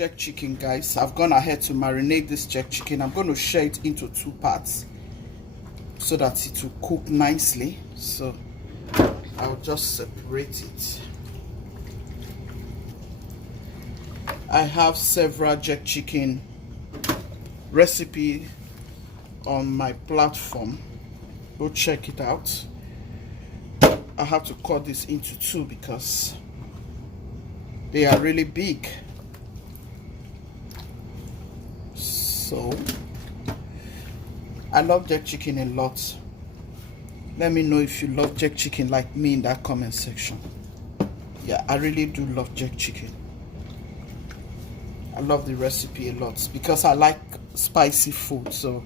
jerk chicken, guys. I've gone ahead to marinate this jerk chicken. I'm going to share it into 2 parts so that it will cook nicely. So I'll just separate it. I have several jerk chicken recipe on my platform. Go check it out. I have to cut this into 2 because they are really big. So I love jerk chicken a lot. Let me know if you love jerk chicken like me in that comment section. Yeah, I really do love jerk chicken. I love the recipe a lot because I like spicy food. So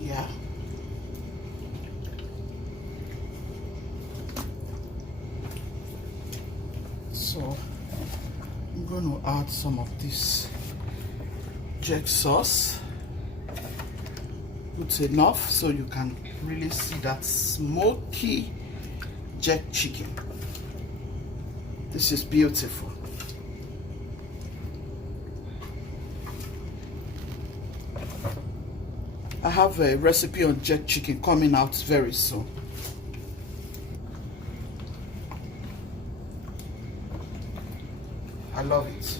yeah. So I'm going to add some of this jerk sauce. Good enough so you can really see that smoky jerk chicken. This is beautiful. I have a recipe on jerk chicken coming out very soon. I love it.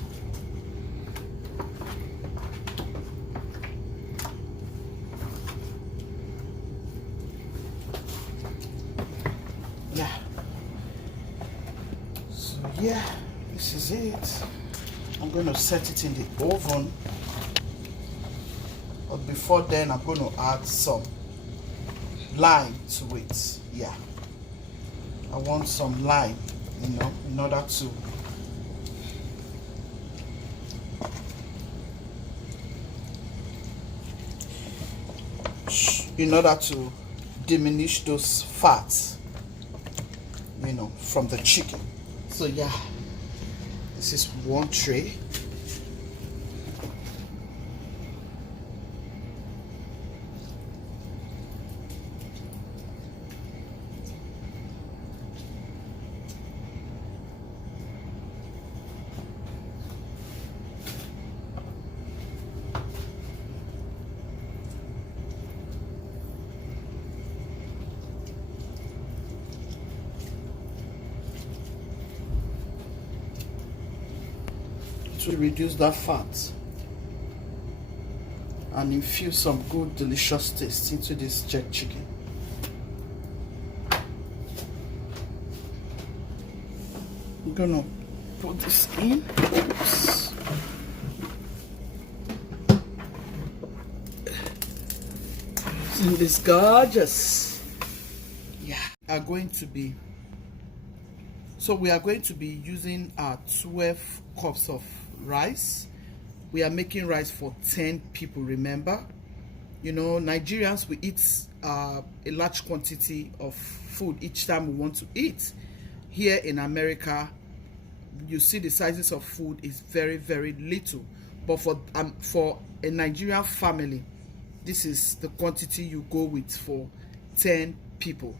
Yeah. So yeah, this is it. I'm going to set it in the oven. But before then, I'm going to add some lime to it. Yeah, I want some lime, you know, in order to diminish those fats, you know, from the chicken. So yeah, this is 1 tray. To reduce that fat and infuse some good delicious taste into this jerk chicken. I'm gonna put this in. Oops. Isn't this gorgeous? Yeah, we are going to be using our 12 cups of rice. We are making rice for 10 people, remember. You know, Nigerians, we eat a large quantity of food each time we want to eat. Here in America, you see the sizes of food is very, very little. But for a Nigerian family, this is the quantity you go with for 10 people.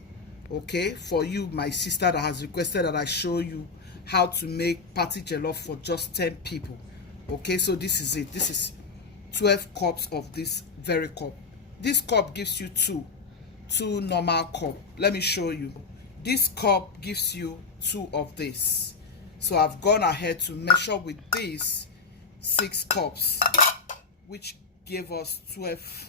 Okay, for you, my sister that has requested that I show you how to make party jollof for just 10 people. Okay, so this is it. This is 12 cups of this very cup. This cup gives you two normal cup. Let me show you. This cup gives you 2 of this. So I've gone ahead to measure with this 6 cups, which gave us 12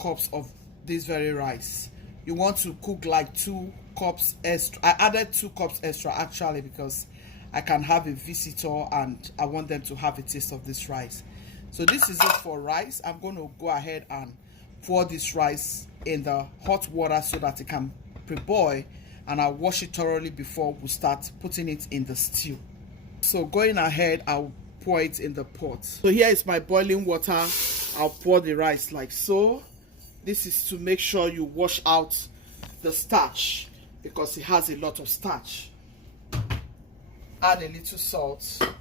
cups of this very rice. You want to cook like 2 cups extra. I added 2 cups extra actually because I can have a visitor and I want them to have a taste of this rice. So this is it for rice. I'm going to go ahead and pour this rice in the hot water so that it can pre-boil, and I'll wash it thoroughly before we start putting it in the stew. So going ahead, I'll pour it in the pot. So here is my boiling water. I'll pour the rice like so. This is to make sure you wash out the starch because it has a lot of starch. Add a little salt.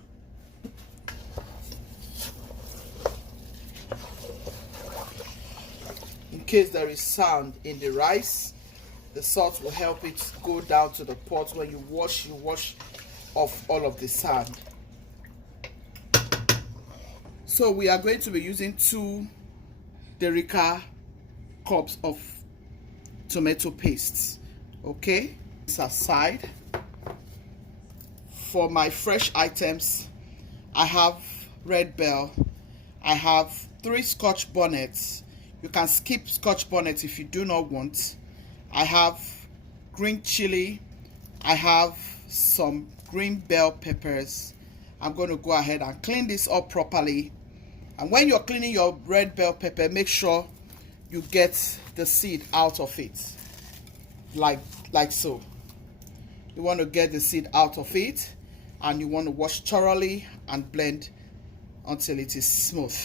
In case there is sand in the rice, the salt will help it go down to the pot. When you wash off all of the sand. So we are going to be using 2 Derica cups of tomato pastes. Okay, this aside. For my fresh items, I have red bell, I have 3 Scotch bonnets. You can skip Scotch bonnet if you do not want. I have green chili, I have some green bell peppers. I'm going to go ahead and clean this up properly. And when you're cleaning your red bell pepper, make sure you get the seed out of it, like so. You want to get the seed out of it, and you want to wash thoroughly and blend until it is smooth.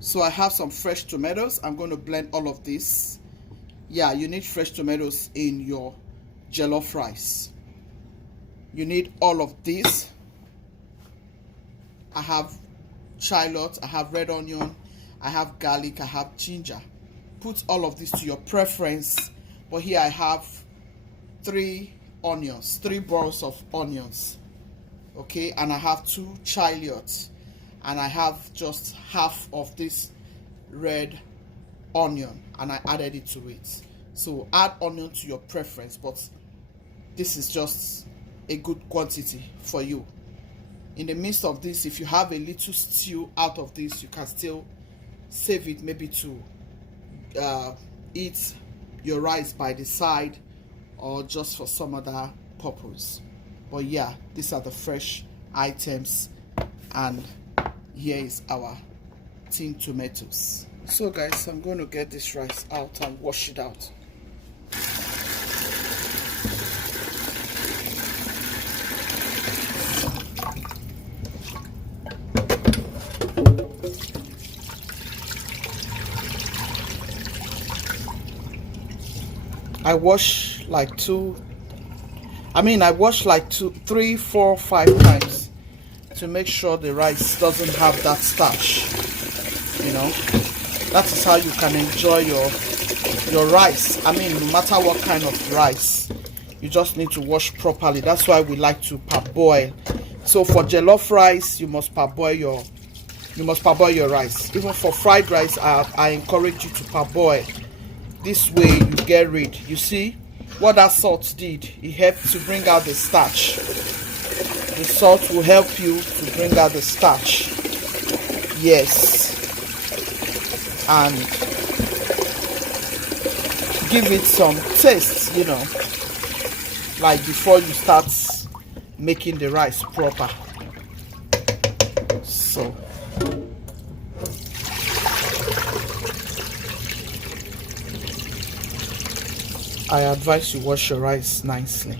So I have some fresh tomatoes. I'm going to blend all of this. Yeah, you need fresh tomatoes in your jollof rice. You need all of this. I have shallot, I have red onion, I have garlic, I have ginger. Put all of this to your preference. But here I have 3 onions, 3 balls of onions. Okay, and I have 2 shallots, and I have just half of this red onion, and I added it to it. So add onion to your preference, but this is just a good quantity for you. In the midst of this, if you have a little stew out of this, you can still save it, maybe to eat your rice by the side or just for some other purpose. But yeah, these are the fresh items, and here is our tin tomatoes. So guys, I'm going to get this rice out and wash it out. I wash like 2, I wash like 2, 3, 4, 5 times to make sure the rice doesn't have that starch. You know, that is how you can enjoy your rice. No matter what kind of rice, you just need to wash properly. That's why we like to parboil. So for jollof rice, you must parboil your rice. Even for fried rice, I encourage you to parboil. This way you get rid. You see what that salt did? It helped to bring out the starch. The salt will help you to bring out the starch. Yes. And give it some taste, you know, like before you start making the rice proper. So I advise you wash your rice nicely.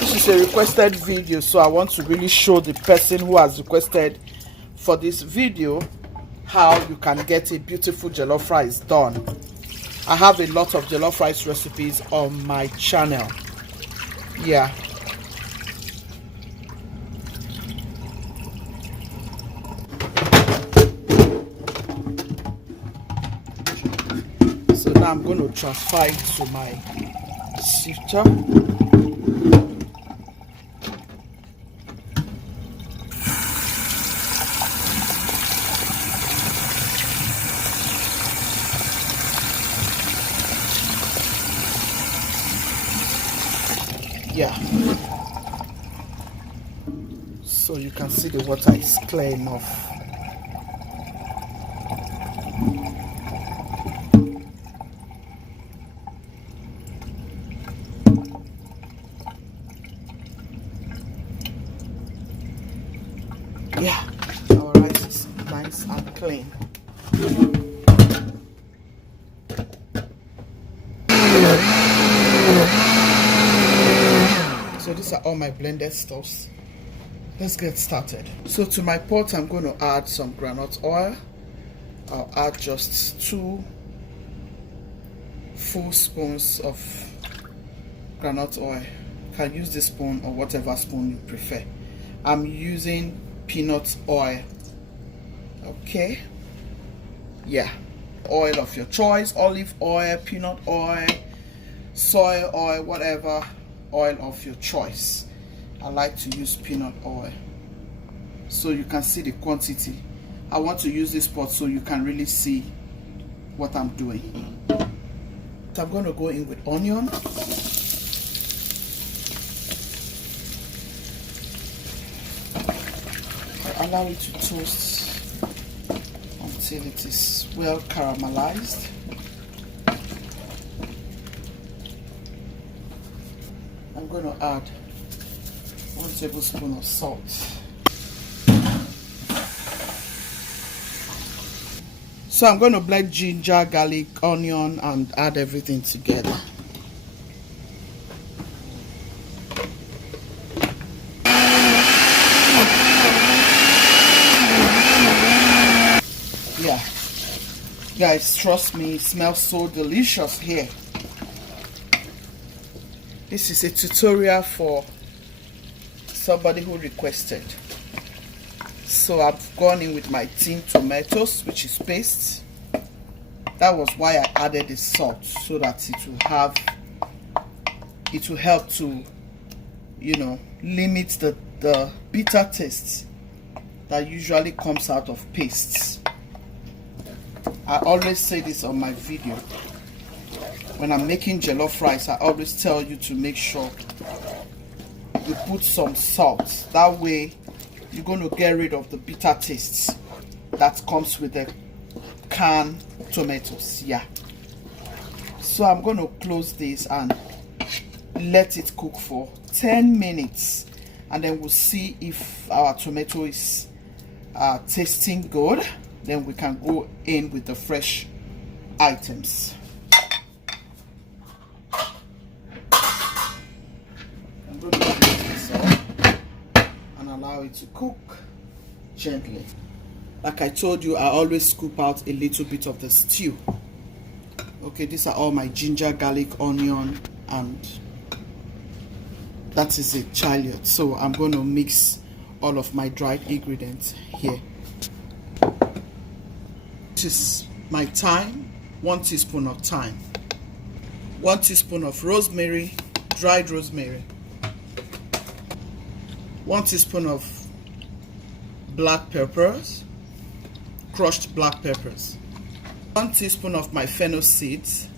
This is a requested video, so I want to really show the person who has requested for this video how you can get a beautiful jollof rice done. I have a lot of jollof rice recipes on my channel. Yeah. So now I'm going to transfer it to my sifter. Yeah, so you can see the water is clear enough. Yeah, our rice is nice and clean. are all my blended stuffs. Let's get started. So to my pot, I'm going to add some groundnut oil. I'll add just 2 full spoons of groundnut oil. You can use this spoon or whatever spoon you prefer. I'm using peanut oil. Okay, yeah, oil of your choice, olive oil, peanut oil, soy oil, whatever oil of your choice. I like to use peanut oil so you can see the quantity. I want to use this pot so you can really see what I'm doing. So I'm going to go in with onion. I allow it to toast until it is well caramelized. I'm going to add 1 tablespoon of salt. So I'm going to blend ginger, garlic, onion, and add everything together. Yeah, guys, trust me, it smells so delicious here. This is a tutorial for somebody who requested. So I've gone in with my tinned tomatoes, which is paste. That was why I added the salt, so that it will help to, you know, limit the bitter taste that usually comes out of pastes. I always say this on my video. When I'm making jollof rice, I always tell you to make sure you put some salt. That way you're going to get rid of the bitter tastes that comes with the canned tomatoes. Yeah, so I'm going to close this and let it cook for 10 minutes, and then we'll see if our tomato is tasting good. Then we can go in with the fresh items. I'm going to close this up and allow it to cook gently. Like I told you, I always scoop out a little bit of the stew. Okay, these are all my ginger, garlic, onion, and that is a shallot. So I'm going to mix all of my dried ingredients here. This is my thyme, 1 teaspoon of thyme, 1 teaspoon of rosemary, dried rosemary, 1 teaspoon of black peppers, crushed black peppers, 1 teaspoon of my fennel seeds,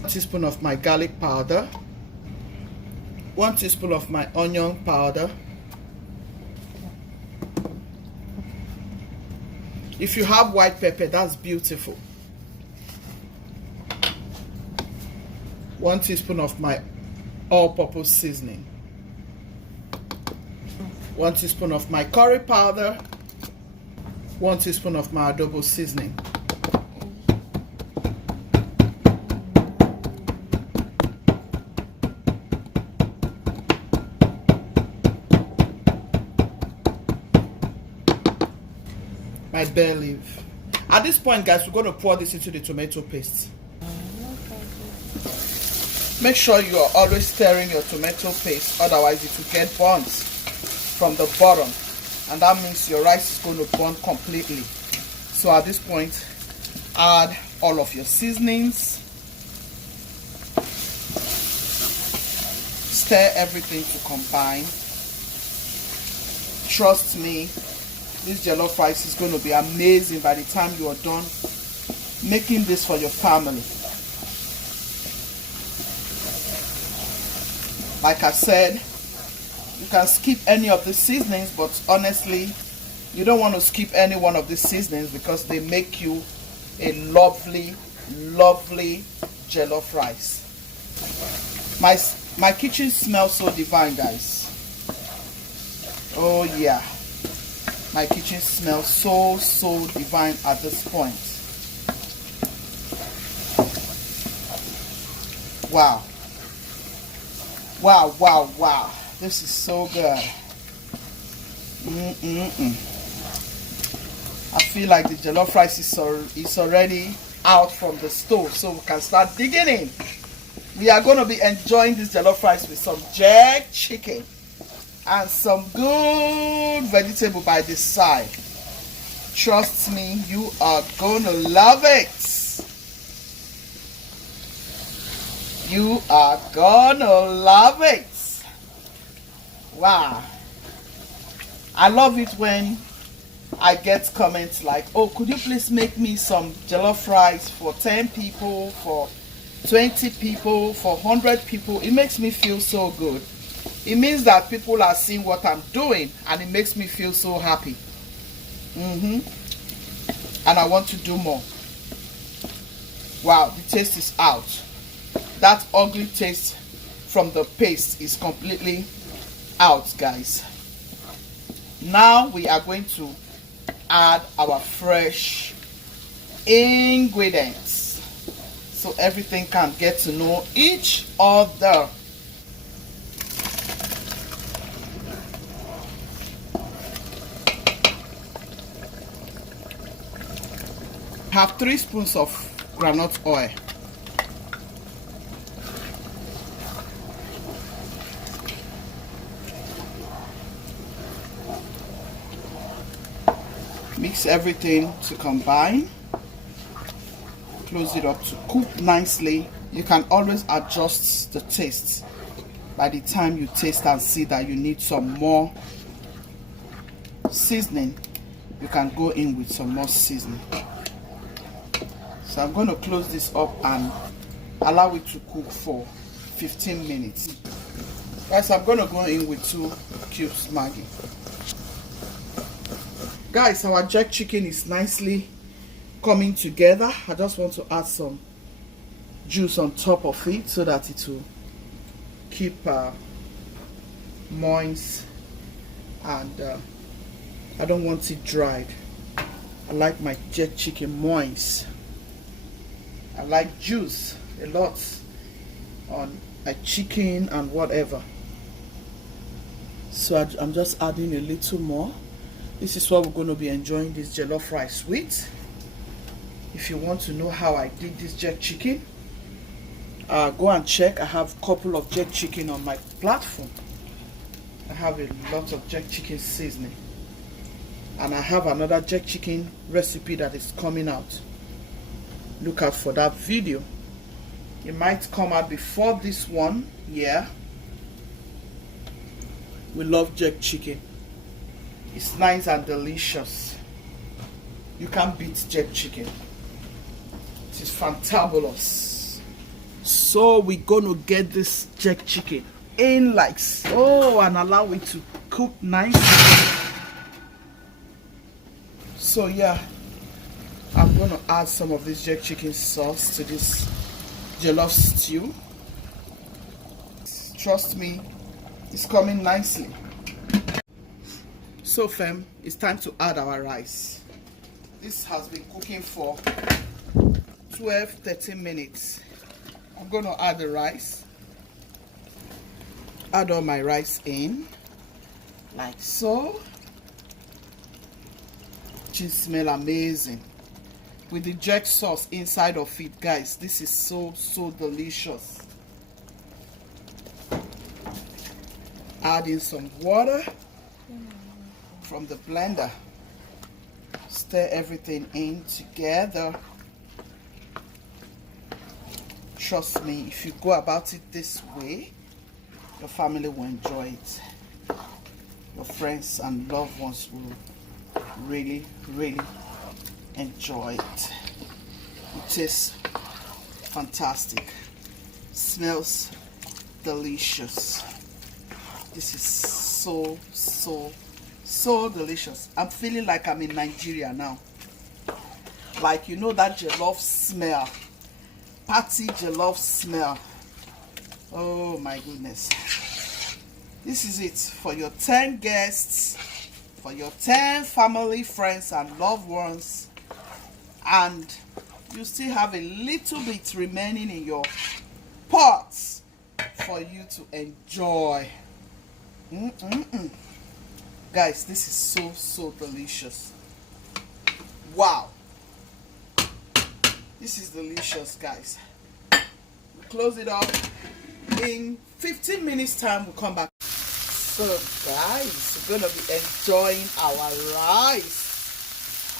1 teaspoon of my garlic powder, 1 teaspoon of my onion powder. If you have white pepper, that's beautiful. 1 teaspoon of my all-purpose seasoning, 1 teaspoon of my curry powder, 1 teaspoon of my adobo seasoning. My bay leaf. At this point, guys, we're going to pour this into the tomato paste. Make sure you are always stirring your tomato paste, otherwise it will get burnt from the bottom, and that means your rice is going to burn completely. So at this point, add all of your seasonings, stir everything to combine. Trust me, this jollof rice is going to be amazing by the time you are done making this for your family. Like I said, you can skip any of the seasonings, but honestly, you don't want to skip any one of the seasonings because they make you a lovely, lovely jollof rice. My kitchen smells so divine, guys. Oh yeah. My kitchen smells so divine at this point. Wow. Wow, wow, wow. This is so good. I feel like the jollof rice is already out from the stove, so we can start digging in. We are going to be enjoying this jollof rice with some jerk chicken and some good vegetable by the side. Trust me, you are going to love it. You are going to love it. Wow. I love it when I get comments like, oh, could you please make me some jollof rice for 10 people, for 20 people, for 100 people. It makes me feel so good. It means that people are seeing what I'm doing, and it makes me feel so happy. And I want to do more. Wow, the taste is out. That ugly taste from the paste is completely out, guys. Now we are going to add our fresh ingredients so everything can get to know each other. Have 3 spoons of groundnut oil. Mix everything to combine. Close it up to cook nicely. You can always adjust the taste by the time you taste and see that you need some more seasoning. You can go in with some more seasoning. So I'm going to close this up and allow it to cook for 15 minutes. Guys, I'm going to go in with 2 cubes Maggi. Guys, our jerk chicken is nicely coming together. I just want to add some juice on top of it so that it will keep moist, and I don't want it dried. I like my jerk chicken moist. I like juice a lot on a chicken and whatever. So I'm just adding a little more. This is what we're going to be enjoying this jollof rice with. If you want to know how I did this jerk chicken, go and check. I have a couple of jerk chicken on my platform. I have a lot of jerk chicken seasoning, and I have another jerk chicken recipe that is coming out. Look out for that video. It might come out before this one. Yeah, we love jerk chicken. It's nice and delicious. You can't beat jerk chicken. It is fantabulous. So we're gonna get this jerk chicken in like so and allow it to cook nicely. So yeah, I'm gonna add some of this jerk chicken sauce to this jollof stew. Trust me, it's coming nicely. So fam, it's time to add our rice. This has been cooking for 12-13 minutes. I'm gonna add the rice. Add all my rice in like so. It smells amazing with the jerk sauce inside of it, guys. This is so delicious. Add in some water from the blender. Stir everything in together. Trust me, if you go about it this way, your family will enjoy it. Your friends and loved ones will really enjoy it. It tastes fantastic. Smells delicious. This is so delicious. I'm feeling like I'm in Nigeria now. Like, you know that jollof smell, party jollof smell. Oh my goodness. This is it for your 10 guests, for your 10 family, friends and loved ones, and you still have a little bit remaining in your pots for you to enjoy. Guys, this is so delicious. Wow, this is delicious, guys. We close it up. In 15 minutes time we'll come back. So guys, we're gonna be enjoying our rice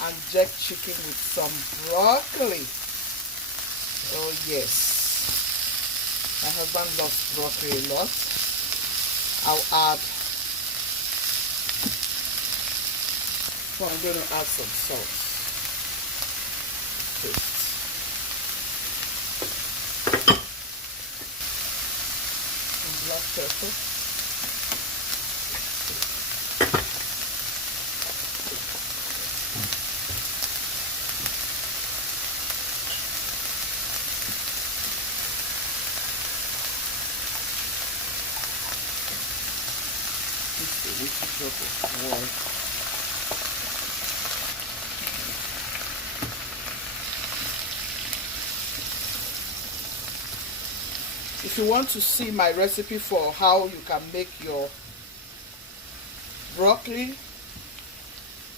and jerk chicken with some broccoli. Oh yes, my husband loves broccoli a lot. I'll add, so I'm going to add some salt. Taste. Some black pepper. Just a little drop of water. If you want to see my recipe for how you can make your broccoli,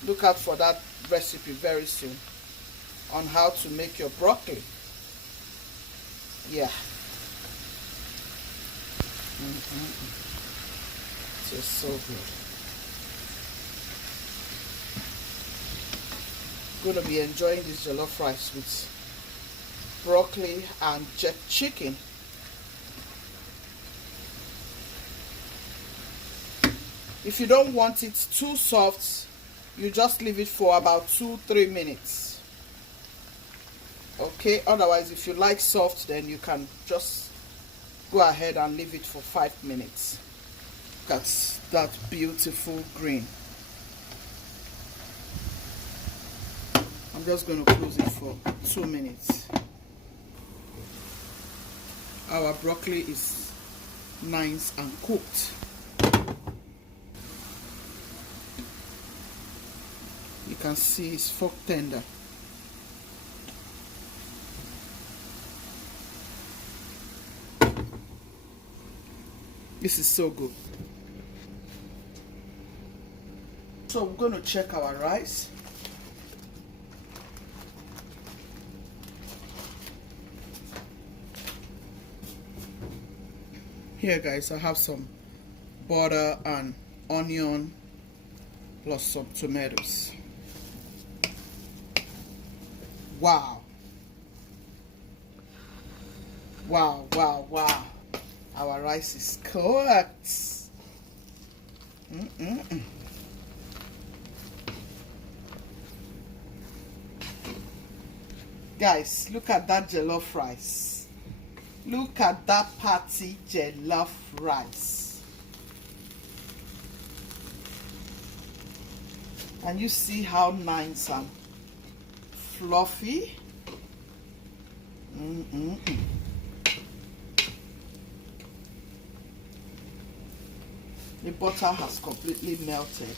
look out for that recipe very soon on how to make your broccoli. Yeah. It's just so good. Gonna be enjoying this jollof rice with broccoli and jerk chicken. If you don't want it too soft, you just leave it for about 2-3 minutes. Okay, otherwise if you like soft, then you can just go ahead and leave it for 5 minutes. That's that beautiful green. I'm just going to close it for 2 minutes. Our broccoli is nice and cooked. You can see it's fork tender. This is so good. So we're going to check our rice. Here guys, I have some butter and onion plus some tomatoes. Wow. Wow, wow, wow. Our rice is cooked. Guys, look at that jollof rice. Look at that party jollof rice. And you see how nice and fluffy. The butter has completely melted.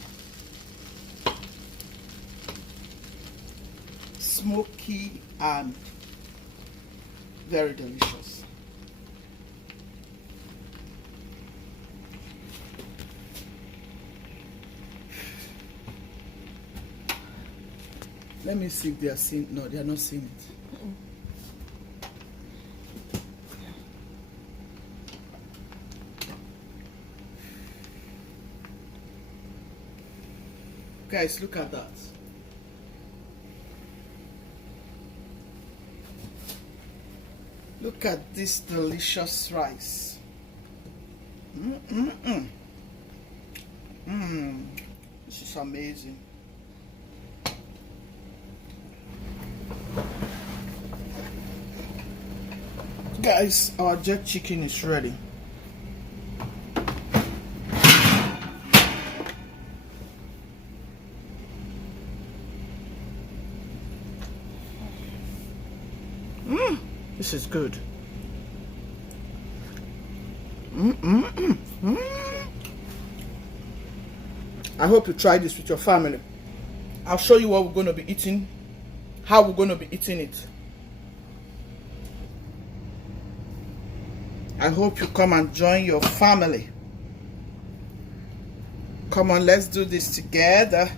Smoky and very delicious. Let me see if they are seeing. No, they are not seeing it. Guys, look at that. Look at this delicious rice. This is amazing. Guys, our jerk chicken is ready. This is good. I hope you try this with your family. I'll show you what we're going to be eating, how we're going to be eating it. I hope you come and join your family. Come on, let's do this together.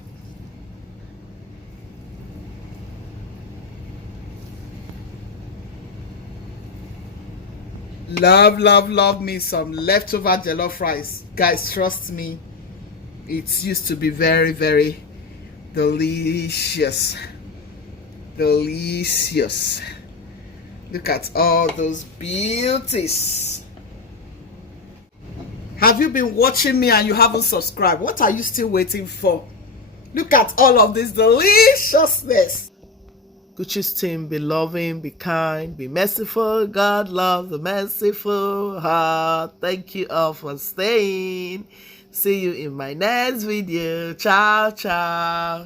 Love, love, love me some leftover jollof rice. Guys, trust me, it used to be very, very delicious. Delicious. Look at all those beauties. Have you been watching me and you haven't subscribed? What are you still waiting for? Look at all of this deliciousness. Gucci's team, be loving, be kind, be merciful. God loves the merciful heart. Thank you all for staying. See you in my next video. Ciao, ciao.